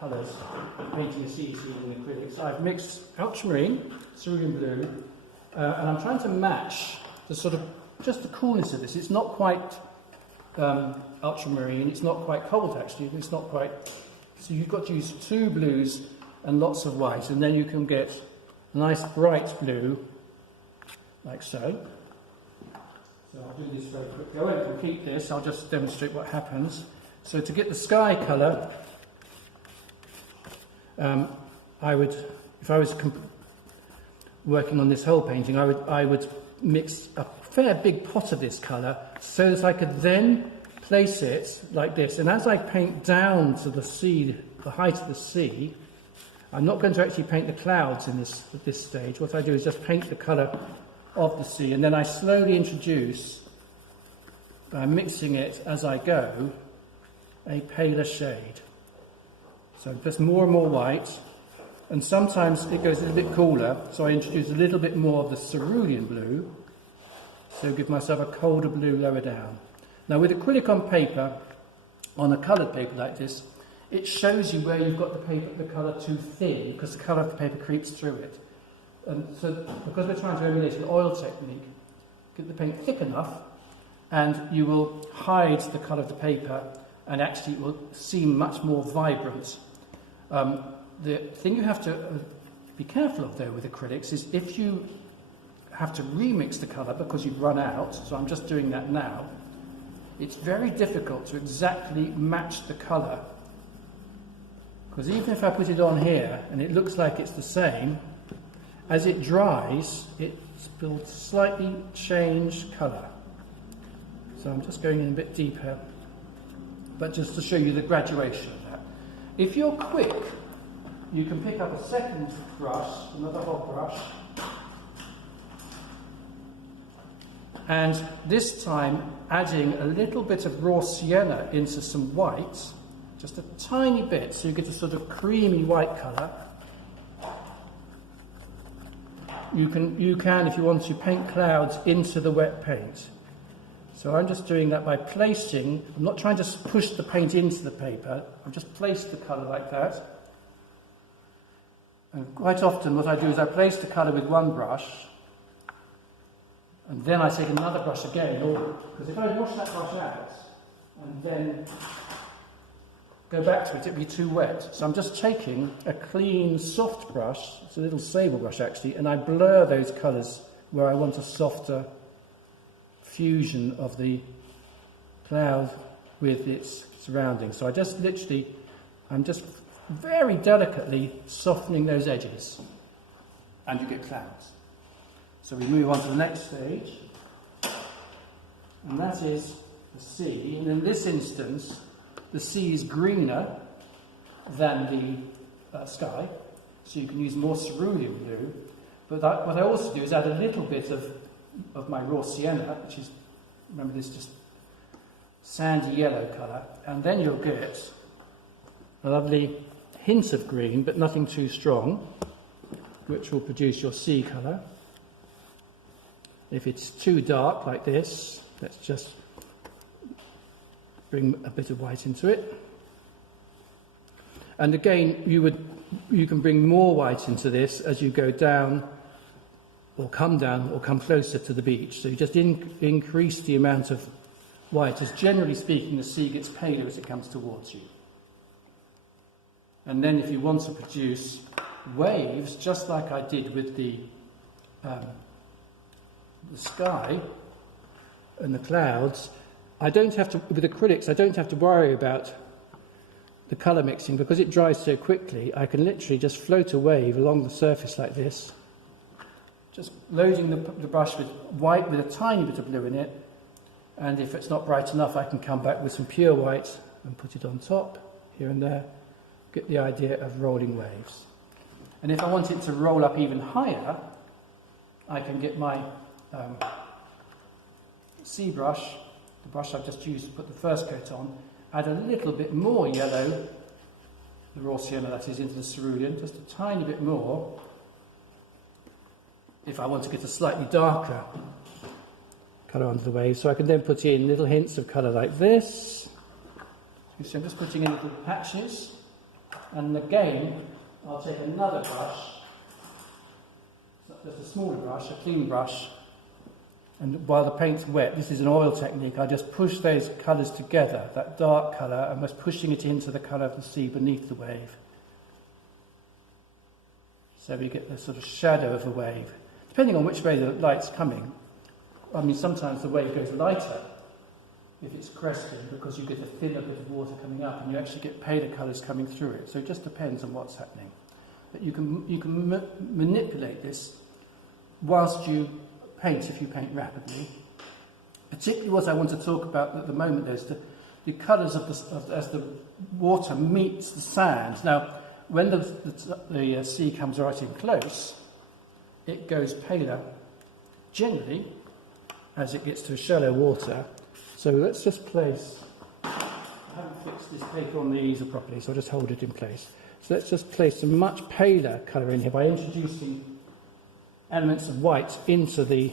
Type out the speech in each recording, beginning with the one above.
colours, painting a sea scene in acrylics. So I've mixed ultramarine, cerulean blue, and I'm trying to match the sort of, just the coolness of this. It's not quite ultramarine, it's not quite cold actually, it's not quite, so you've got to use two blues and lots of white, and then you can get a nice bright blue, like so. So I'll do this very quickly. I won't complete this, I'll just demonstrate what happens. So to get the sky colour, I would, if I was working on this whole painting, I would mix a fair big pot of this colour so that I could then place it like this. And as I paint down to the sea, the height of the sea, I'm not going to actually paint the clouds in this at this stage. What I do is just paint the colour of the sea, and then I slowly introduce, by mixing it as I go, a paler shade. So just more and more white, and sometimes it goes a little bit cooler, so I introduce a little bit more of the cerulean blue, so give myself a colder blue lower down. Now with acrylic on paper, on a coloured paper like this, it shows you where you've got the colour too thin, because the colour of the paper creeps through it. And so, because we're trying to emulate an oil technique, get the paint thick enough, and you will hide the colour of the paper, and actually it will seem much more vibrant. The thing you have to be careful of, though, with acrylics is if you have to remix the colour because you've run out, so I'm just doing that now, it's very difficult to exactly match the colour. Because even if I put it on here and it looks like it's the same, as it dries, it will slightly change colour. So I'm just going in a bit deeper, but just to show you the graduation of that. If you're quick, you can pick up a second brush, another hot brush, and this time adding a little bit of raw sienna into some white, just a tiny bit, so you get a sort of creamy white colour. You can, if you want to, paint clouds into the wet paint. So I'm just doing that by placing, I'm not trying to push the paint into the paper, I've just placed the colour like that. And quite often what I do is I place the colour with one brush, and then I take another brush again, because if I wash that brush out, and then go back to it, it'd be too wet. So I'm just taking a clean, soft brush, it's a little sable brush actually, and I blur those colours where I want a softer fusion of the cloud with its surroundings. So I just literally, I'm just very delicately softening those edges, and you get clouds. So we move on to the next stage, and that is the sea. And in this instance, the sea is greener than the sky, so you can use more cerulean blue. But what I also do is add a little bit of my raw sienna, which is, remember this, just sandy yellow colour, and then you'll get a lovely hint of green, but nothing too strong, which will produce your sea colour. If it's too dark like this, let's just bring a bit of white into it. And again, you can bring more white into this as you go down or come closer to the beach. So you just increase the amount of white, as generally speaking the sea gets paler as it comes towards you. And then if you want to produce waves, just like I did with the sky and the clouds, I don't have to, with acrylics, I don't have to worry about the colour mixing because it dries so quickly. I can literally just float a wave along the surface like this, just loading the brush with white with a tiny bit of blue in it, and if it's not bright enough I can come back with some pure white and put it on top, here and there, get the idea of rolling waves. And if I want it to roll up even higher, I can get my sea brush, the brush I've just used to put the first coat on, add a little bit more yellow, the raw sienna that is, into the cerulean, just a tiny bit more, if I want to get a slightly darker colour onto the wave. So I can then put in little hints of colour like this. So I'm just putting in little patches. And again, I'll take another brush, just a smaller brush, a clean brush, and while the paint's wet, this is an oil technique, I just push those colours together, that dark colour, and was pushing it into the colour of the sea beneath the wave. So we get the sort of shadow of the wave. Depending on which way the light's coming, I mean, sometimes the wave goes lighter if it's cresting, because you get a thinner bit of water coming up and you actually get paler colours coming through it. So it just depends on what's happening. But you can manipulate this whilst you paint, if you paint rapidly. Particularly what I want to talk about at the moment is the colours as the water meets the sand. Now, when the sea comes right in close, it goes paler, generally, as it gets to shallow water. So let's just place, I haven't fixed this paper on the easel properly, so I'll just hold it in place. So let's just place a much paler colour in here by introducing elements of white into the,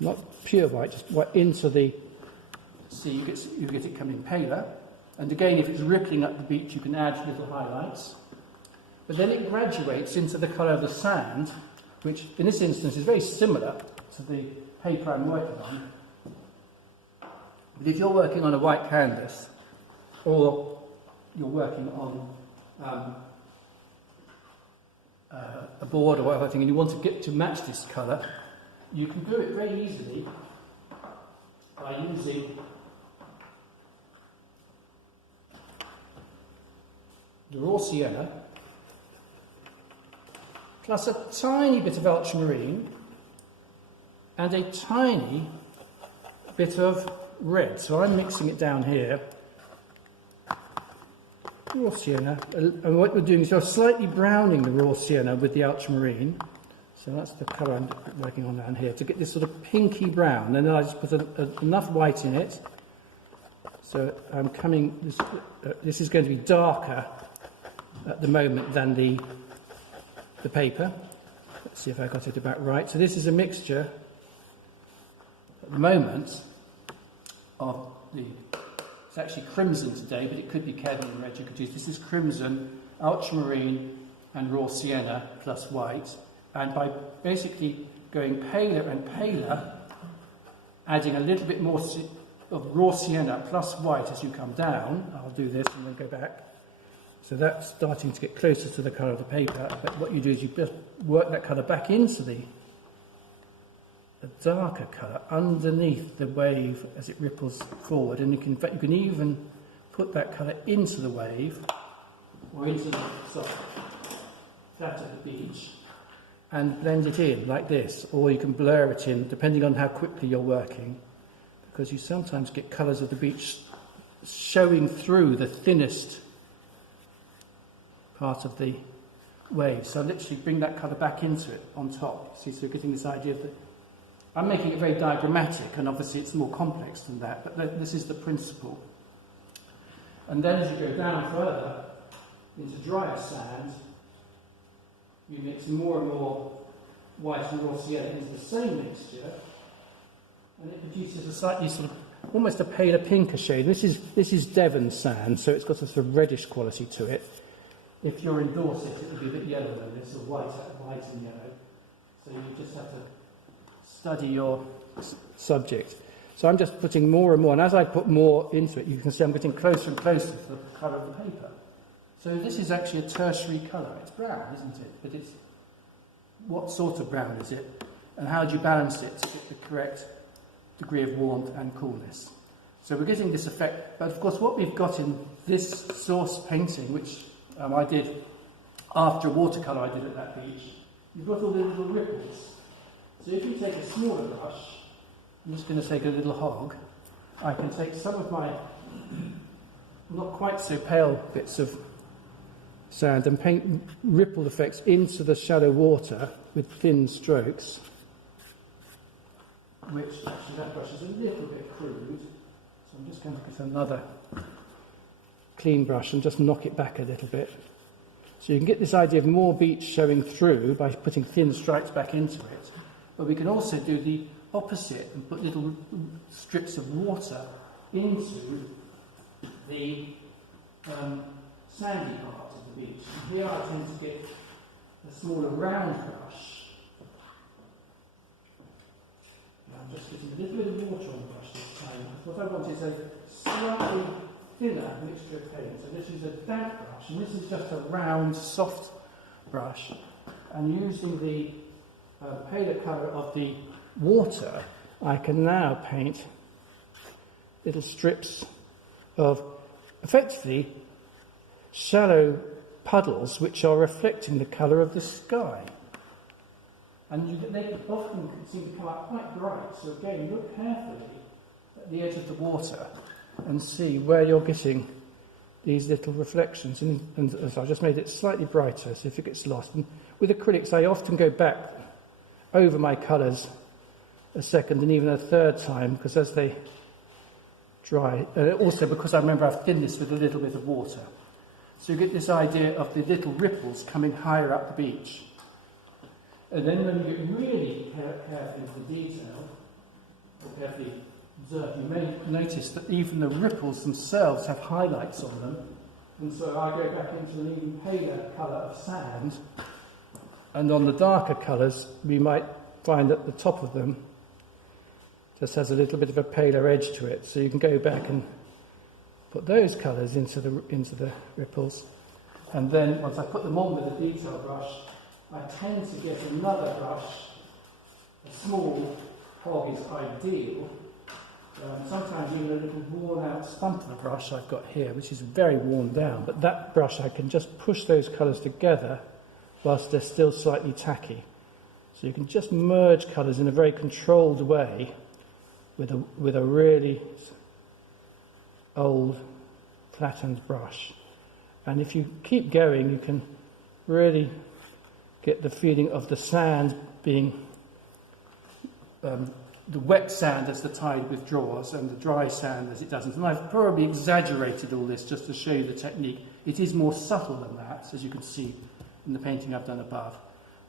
not pure white, just white into the sea. You get it coming paler. And again, if it's rippling up the beach, you can add little highlights. But then it graduates into the colour of the sand, which in this instance is very similar to the paper I'm working on. But if you're working on a white canvas, or you're working on a board or whatever thing, and you want to get to match this colour, you can do it very easily by using the raw sienna plus a tiny bit of ultramarine and a tiny bit of red. So I'm mixing it down here. Raw sienna. And what we're doing is we're slightly browning the raw sienna with the ultramarine. So that's the colour I'm working on down here, to get this sort of pinky brown. And then I just put enough white in it. So I'm coming, this is going to be darker at the moment than the paper. Let's see if I got it about right. So this is a mixture at the moment of it's actually crimson today, but it could be cadmium red you could use. This is crimson, ultramarine and raw sienna plus white. And by basically going paler and paler, adding a little bit more of raw sienna plus white as you come down, I'll do this and then go back. So that's starting to get closer to the colour of the paper, but what you do is you just work that colour back into the darker colour underneath the wave as it ripples forward, and in fact you can even put that colour into the wave or into the soft flat of the beach and blend it in like this, or you can blur it in depending on how quickly you're working, because you sometimes get colours of the beach showing through the thinnest part of the wave. So literally bring that colour back into it on top. See, so you're getting this idea of I'm making it very diagrammatic, and obviously it's more complex than that, but this is the principle. And then as you go down further into drier sand, you mix more and more white and raw sienna into the same mixture, and it produces a slightly sort of almost a paler pinker shade. This is Devon sand, so it's got a sort of reddish quality to it. If you're in Dorset, it would be a bit yellower than this, or white and yellow. So you just have to study your subject. So I'm just putting more and more, and as I put more into it, you can see I'm getting closer and closer to the colour of the paper. So this is actually a tertiary colour. It's brown, isn't it? But it's what sort of brown is it, and how do you balance it to get the correct degree of warmth and coolness? So we're getting this effect, but of course what we've got in this source painting, which I did after a watercolour I did at that beach, you've got all the little ripples. So if you take a smaller brush, I'm just going to take a little hog, I can take some of my not quite so pale bits of sand and paint ripple effects into the shallow water with thin strokes, which actually that brush is a little bit crude, so I'm just going to get another clean brush and just knock it back a little bit. So you can get this idea of more beach showing through by putting thin stripes back into it. But we can also do the opposite and put little strips of water into the sandy part of the the beach. And here I tend to get a smaller round brush. I'm just getting a little bit of water on the brush this time. What I want is a slightly thinner mixture of paint. So this is a damp brush, and this is just a round, soft brush. And using the paler colour of the water, I can now paint little strips of effectively shallow puddles which are reflecting the colour of the sky. And they often seem to come out quite bright, so again, look carefully at the edge of the water and see where you're getting these little reflections. And so I just made it slightly brighter, so if it gets lost. And with acrylics, I often go back over my colours a second and even a third time, because as they dry, also because I remember I've thinned this with a little bit of water. So you get this idea of the little ripples coming higher up the beach. And then when you get really careful with the detail, or carefully observe, you may notice that even the ripples themselves have highlights on them. And so I go back into an even paler colour of sand, and on the darker colours we might find that the top of them just has a little bit of a paler edge to it. So you can go back and put those colours into the ripples. And then once I put them on with a detail brush, I tend to get another brush. A small hog is ideal. Sometimes even a little worn out stump of a brush I've got here, which is very worn down. But that brush, I can just push those colours together whilst they're still slightly tacky. So you can just merge colours in a very controlled way with a really old flattened brush. And if you keep going, you can really get the feeling of the sand being the wet sand as the tide withdraws and the dry sand as it doesn't. And I've probably exaggerated all this just to show you the technique. It is more subtle than that, as you can see in the painting I've done above.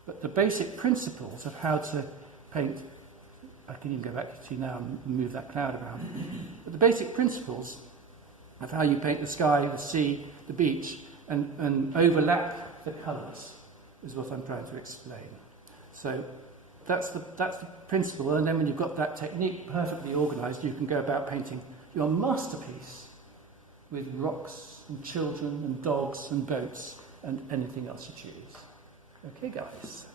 But the basic principles of how to paint, I can even go back to you now and move that cloud around. But the basic principles of how you paint the sky, the sea, the beach, and overlap the colours is what I'm trying to explain. So that's the principle, and then when you've got that technique perfectly organised, you can go about painting your masterpiece with rocks and children and dogs and boats and anything else you choose. Okay, guys.